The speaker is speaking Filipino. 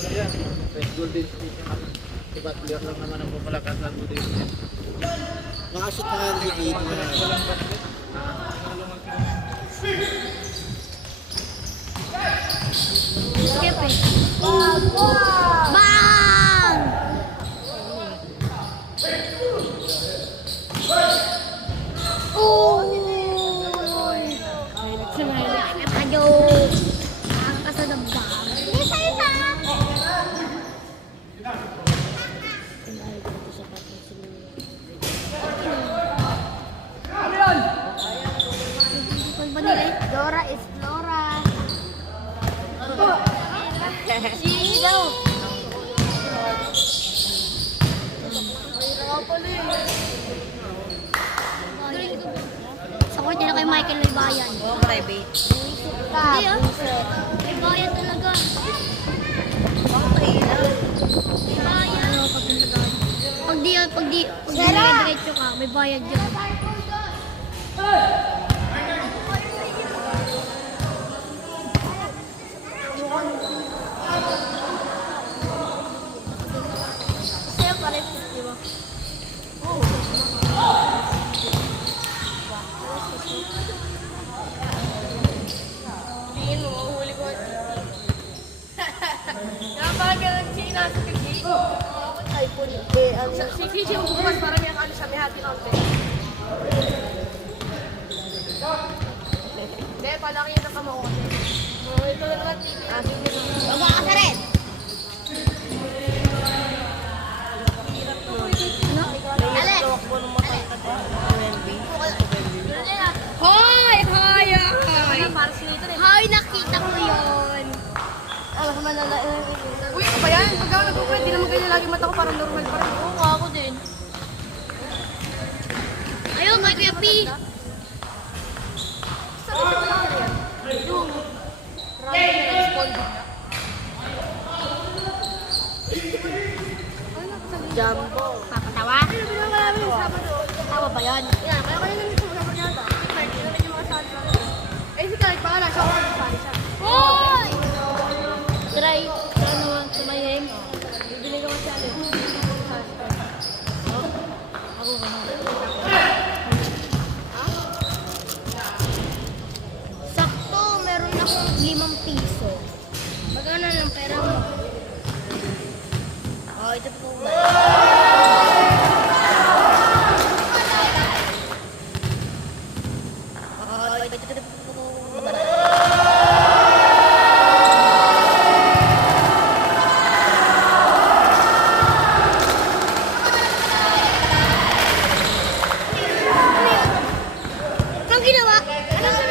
Ayan, Golden State naman. Diba, clear lang naman ang pumalakas ng Golden State. Nakashoot na nga yung lead na. Sige, pe. Bang! Uy! Ayo! Nakakasad ang bang. Isa-isa! Dora is Flora. Singaw. Sa kwarto na kay Michael may bayan. Private. Hindi ah. May bayan talaga. Okay lang. May bayan. Pag di diretso ka, may bayad dyan. Sa'yo pala yung 50 mo. Tingin mo, mahuli ko ang Napaka ng China sa Kiki. iPhone. Si Kiki yung bukas para may ano siya, may hati ng pera. Hindi, palaki yun ang kamao kasi. Ito na naman TV. Baba ka sa rin. Ano? Alin? Ako nung matangkad MLB. Hoy! Hoy! Hoy! Para sila ito rin. Hoy! Nakita ko yun! Uy, ano ba yan? Pag ako nag-uwi, di naman ganyan lagi mata ko parang normal pa rin. Oo, ako din. Ayun, kay Kuya P. Jumbo. Papatawa? Tawa ba yun? Yan, kaya kaya namin sa mga yata. Hindi naman yung mga sali. Eh, si Karik pa nga na, siya ako nag-sali siya. Hoy! Try naman tumayeng. Bibili ka masyali. Sakto, meron akong 5 piso. Magkano ng pera mo? Oh, ito po ba? Oh, ito po ba? Anong ginawa? Anong